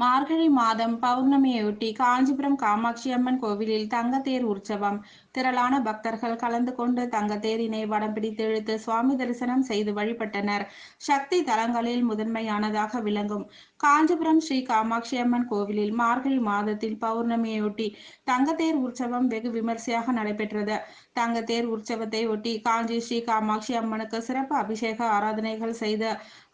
மார்கழி மாதம் பௌர்ணமியையொட்டி காஞ்சிபுரம் காமாட்சி அம்மன் கோவிலில் தங்கத்தேர் உற்சவம். திரளான பக்தர்கள் கலந்து கொண்டு தங்கத்தேரினை வடம் பிடித்து இழுத்து சுவாமி தரிசனம் செய்து வழிபட்டனர். சக்தி தலங்களில் முதன்மையானதாக விளங்கும் காஞ்சிபுரம் ஸ்ரீ காமாட்சி அம்மன் கோவிலில் மார்கழி மாதத்தில் பௌர்ணமியையொட்டி தங்கத்தேர் உற்சவம் வெகு விமர்சையாக நடைபெற்றது. தங்கத்தேர் உற்சவத்தை ஒட்டி காஞ்சி ஸ்ரீ காமாட்சி அம்மனுக்கு சிறப்பு அபிஷேக ஆராதனைகள் செய்து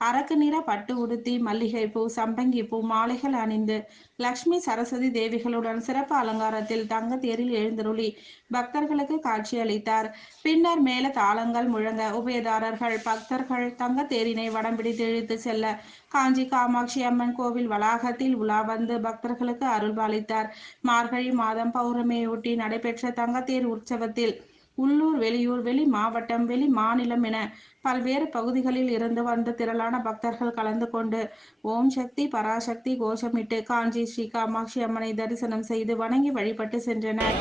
அரக்கு நிற பட்டு உடுத்தி மல்லிகைப்பூ, சம்பங்கிப்பூ மாலைகள் அணிந்து லட்சுமி சரஸ்வதி தேவிகளுடன் சிறப்பு அலங்காரத்தில் தங்க தேரில் எழுந்தருளி பக்தர்களுக்கு காட்சியளித்தார். பின்னர் மேல தாளங்கள் முழங்க உபயதாரர்கள் பக்தர்கள் தங்க தேரினை வடம் பிடித்து இழுத்து செல்ல காஞ்சி காமாட்சி அம்மன் கோவில் வளாகத்தில் உலா வந்து பக்தர்களுக்கு அருள்பாலித்தார். மார்கழி மாதம் பௌர்ணமியொட்டி நடைபெற்ற தங்கத்தேர் உற்சவத்தில் உள்ளூர், வெளியூர், வெளி மாவட்டம், வெளி மாநிலம் என பல்வேறு பகுதிகளில் இருந்து வந்த திரளான பக்தர்கள் கலந்து கொண்டு ஓம் சக்தி பராசக்தி கோஷமிட்டு காஞ்சி ஸ்ரீ காமாட்சி அம்மனை தரிசனம் செய்து வணங்கி வழிபட்டு சென்றனர்.